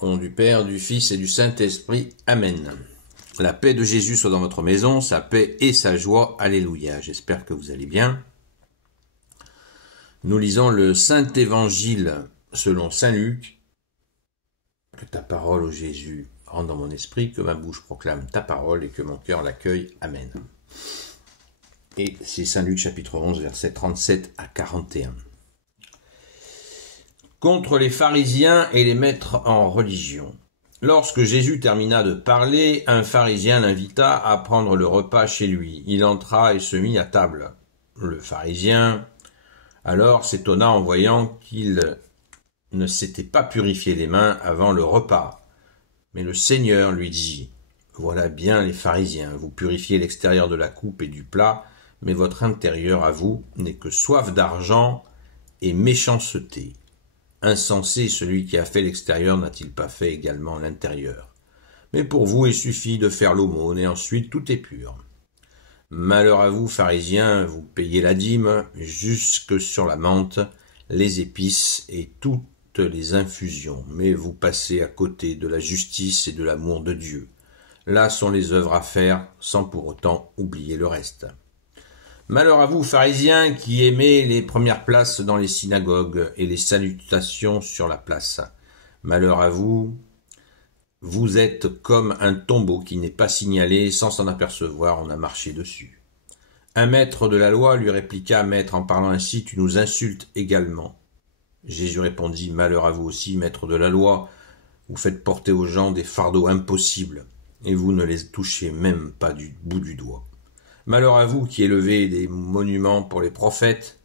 Au nom du Père, du Fils et du Saint-Esprit. Amen. La paix de Jésus soit dans votre maison, sa paix et sa joie. Alléluia. J'espère que vous allez bien. Nous lisons le Saint-Évangile selon Saint Luc. Que ta parole, ô Jésus, rentre dans mon esprit, que ma bouche proclame ta parole et que mon cœur l'accueille. Amen. Et c'est Saint Luc chapitre 11, versets 37 à 41. Contre les pharisiens et les maîtres en religion. Lorsque Jésus termina de parler, un pharisien l'invita à prendre le repas chez lui. Il entra et se mit à table. Le pharisien, alors, s'étonna en voyant qu'il ne s'était pas purifié les mains avant le repas. Mais le Seigneur lui dit, « Voilà bien les pharisiens, vous purifiez l'extérieur de la coupe et du plat, mais votre intérieur à vous n'est que soif d'argent et méchanceté. Insensé, celui qui a fait l'extérieur n'a-t-il pas fait également l'intérieur? Mais pour vous, il suffit de faire l'aumône et ensuite tout est pur. Malheur à vous, pharisiens, vous payez la dîme jusque sur la menthe, les épices et toutes les infusions, mais vous passez à côté de la justice et de l'amour de Dieu. Là sont les œuvres à faire, sans pour autant oublier le reste. Malheur à vous, pharisiens, qui aimez les premières places dans les synagogues et les salutations sur la place. Malheur à vous, vous êtes comme un tombeau qui n'est pas signalé, sans s'en apercevoir, on a marché dessus. Un maître de la loi lui répliqua, « Maître, en parlant ainsi, tu nous insultes également. » Jésus répondit, « Malheur à vous aussi, maître de la loi, vous faites porter aux gens des fardeaux impossibles, et vous ne les touchez même pas du bout du doigt. Malheur à vous qui élevez des monuments pour les prophètes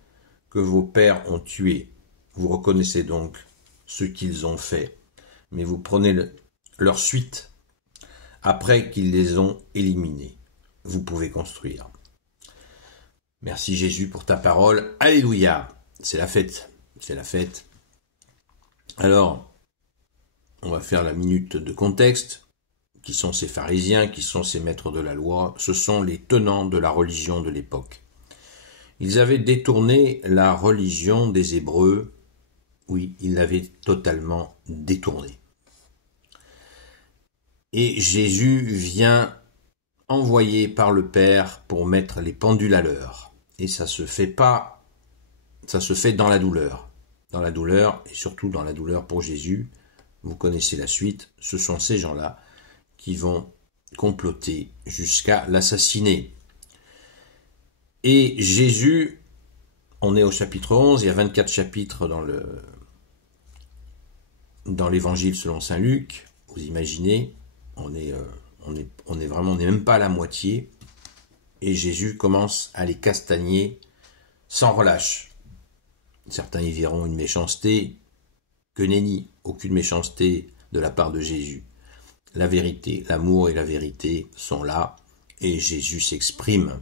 que vos pères ont tués. Vous reconnaissez donc ce qu'ils ont fait, mais vous prenez leur suite après qu'ils les ont éliminés. Vous pouvez construire. » Merci Jésus pour ta parole. Alléluia. C'est la fête. C'est la fête. Alors, on va faire la minute de contexte. Qui sont ces pharisiens, qui sont ces maîtres de la loi? Ce sont les tenants de la religion de l'époque. Ils avaient détourné la religion des Hébreux. Oui, ils l'avaient totalement détournée. Et Jésus vient envoyé par le Père pour mettre les pendules à l'heure. Et ça se fait pas, ça se fait dans la douleur. Dans la douleur, et surtout dans la douleur pour Jésus. Vous connaissez la suite, ce sont ces gens-là qui vont comploter jusqu'à l'assassiner. Et Jésus, on est au chapitre 11, il y a 24 chapitres dans l'évangile selon Saint Luc, vous imaginez, on est même pas à la moitié, et Jésus commence à les castagner sans relâche. Certains y verront une méchanceté, que nenni, aucune méchanceté de la part de Jésus. La vérité, l'amour et la vérité sont là, et Jésus s'exprime.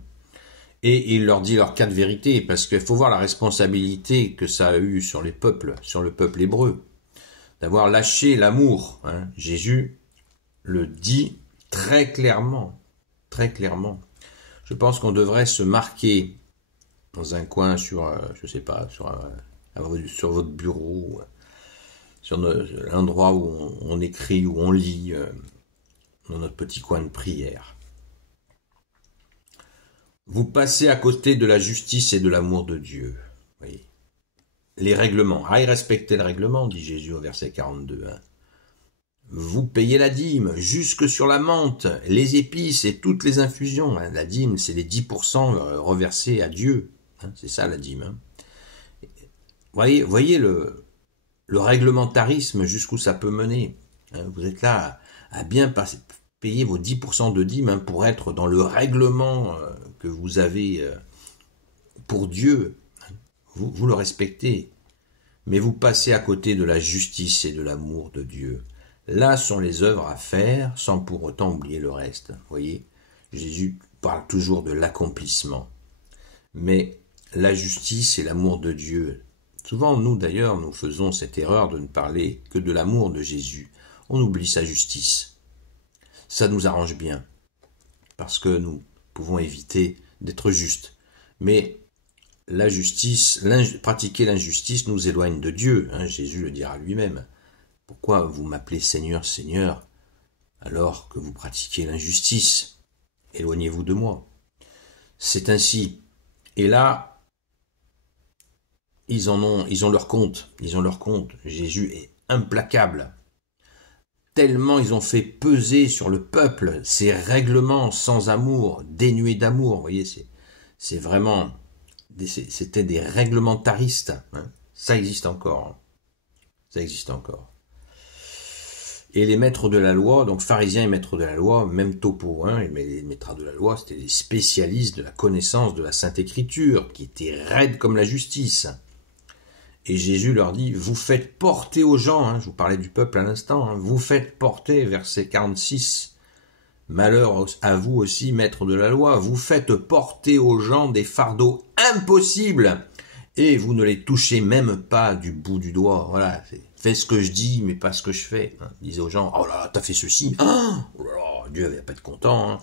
Et il leur dit leurs quatre vérités, parce qu'il faut voir la responsabilité que ça a eu sur les peuples, sur le peuple hébreu, d'avoir lâché l'amour. Jésus le dit très clairement, très clairement. Je pense qu'on devrait se marquer dans un coin sur, je sais pas, sur votre bureau, sur l'endroit où on écrit, où on lit, dans notre petit coin de prière. Vous passez à côté de la justice et de l'amour de Dieu. Voyez. Les règlements. Ah, respectez le règlement, dit Jésus au verset 42. Vous payez la dîme, jusque sur la menthe, les épices et toutes les infusions. La dîme, c'est les 10% reversés à Dieu. C'est ça la dîme. Voyez le réglementarisme jusqu'où ça peut mener. Vous êtes là à bien payer vos 10% de dîme pour être dans le règlement que vous avez pour Dieu. Vous le respectez, mais vous passez à côté de la justice et de l'amour de Dieu. Là sont les œuvres à faire sans pour autant oublier le reste. Voyez, Jésus parle toujours de l'accomplissement. Mais la justice et l'amour de Dieu, souvent nous d'ailleurs, nous faisons cette erreur de ne parler que de l'amour de Jésus. On oublie sa justice. Ça nous arrange bien, parce que nous pouvons éviter d'être justes. Mais la justice, pratiquer l'injustice nous éloigne de Dieu. Jésus le dira lui-même. Pourquoi vous m'appelez Seigneur, Seigneur, alors que vous pratiquez l'injustice? Éloignez-vous de moi. C'est ainsi. Et là, ils ont leur compte. Ils ont leur compte. Jésus est implacable. Tellement ils ont fait peser sur le peuple ces règlements sans amour, dénués d'amour. Vous voyez, c'est vraiment... C'était des réglementaristes. Hein. Ça existe encore. Hein. Ça existe encore. Et les maîtres de la loi, donc pharisiens et maîtres de la loi, même topo, hein, les maîtres de la loi, c'était des spécialistes de la connaissance de la Sainte Écriture, qui étaient raides comme la justice. Et Jésus leur dit, vous faites porter aux gens, hein, je vous parlais du peuple à l'instant, hein, vous faites porter, verset 46, malheur à vous aussi, maîtres de la loi, vous faites porter aux gens des fardeaux impossibles, et vous ne les touchez même pas du bout du doigt. Voilà, fais ce que je dis, mais pas ce que je fais. Hein. Disait aux gens, oh là là, t'as fait ceci, ah, oh là là, Dieu va pas être content, hein.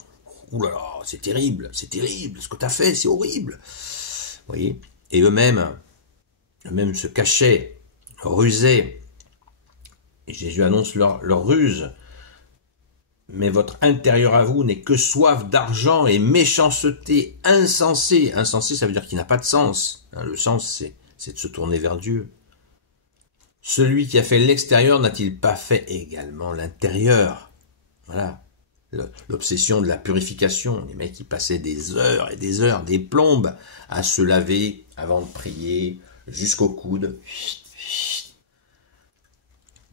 Oh là là, c'est terrible, ce que t'as fait, c'est horrible. Vous voyez, et eux-mêmes se cachaient, rusaient. Et Jésus annonce leur ruse. Mais votre intérieur à vous n'est que soif d'argent et méchanceté insensée. Insensé, ça veut dire qu'il n'a pas de sens. Le sens, c'est de se tourner vers Dieu. Celui qui a fait l'extérieur n'a-t-il pas fait également l'intérieur? Voilà. L'obsession de la purification. Les mecs qui passaient des heures et des heures, des plombes, à se laver avant de prier, jusqu'au coude.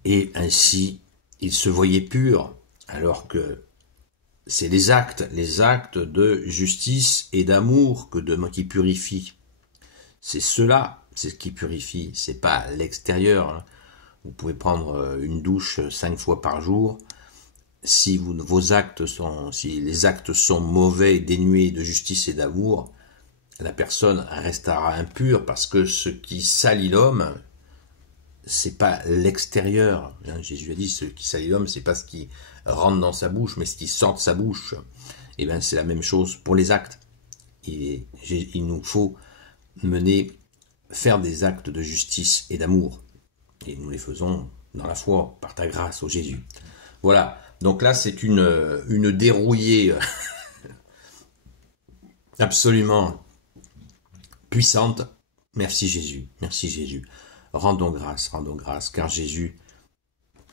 Et ainsi, ils se voyaient purs. Alors que c'est les actes de justice et d'amour qui purifient. C'est cela, c'est ce qui purifie, c'est pas l'extérieur. Hein. Vous pouvez prendre une douche 5 fois par jour. Si les actes sont mauvais, dénués de justice et d'amour, la personne restera impure parce que ce qui salit l'homme, c'est pas l'extérieur. Jésus a dit, ce qui salit l'homme, c'est pas ce qui rentre dans sa bouche, mais ce qui sort de sa bouche. Et bien, c'est la même chose pour les actes. Il nous faut faire des actes de justice et d'amour. Et nous les faisons dans la foi, par ta grâce, ô Jésus. Voilà. Donc là, c'est une dérouillée absolument puissante. Merci Jésus. Merci Jésus. Rendons grâce, car Jésus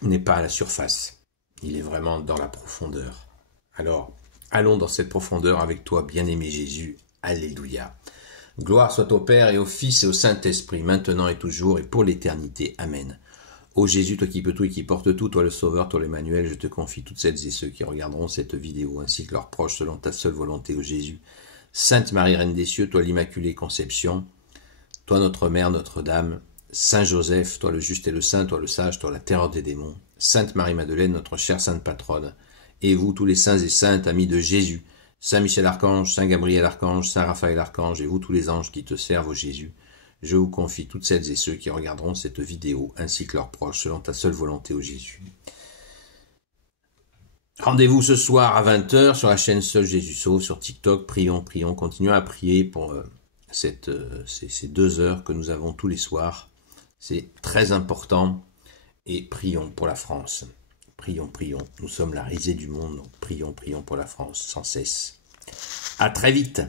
n'est pas à la surface. Il est vraiment dans la profondeur. Alors, allons dans cette profondeur avec toi, bien-aimé Jésus. Alléluia. Gloire soit au Père et au Fils et au Saint-Esprit, maintenant et toujours et pour l'éternité. Amen. Ô Jésus, toi qui peux tout et qui portes tout, toi le Sauveur, toi l'Emmanuel, je te confie toutes celles et ceux qui regarderont cette vidéo, ainsi que leurs proches, selon ta seule volonté, ô Jésus. Sainte Marie, Reine des cieux, toi l'Immaculée Conception, toi notre Mère, Notre-Dame, Saint Joseph, toi le juste et le saint, toi le sage, toi la terreur des démons, Sainte Marie-Madeleine, notre chère sainte patronne, et vous tous les saints et saintes, amis de Jésus, Saint Michel Archange, Saint Gabriel Archange, Saint Raphaël Archange, et vous tous les anges qui te servent, ô Jésus, je vous confie toutes celles et ceux qui regarderont cette vidéo, ainsi que leurs proches, selon ta seule volonté, ô Jésus. Rendez-vous ce soir à 20h sur la chaîne Seul Jésus Sauve, sur TikTok, prions, continuons à prier pour ces 2 heures que nous avons tous les soirs. C'est très important. Et prions pour la France. Prions. Nous sommes la risée du monde. Donc prions pour la France sans cesse. À très vite.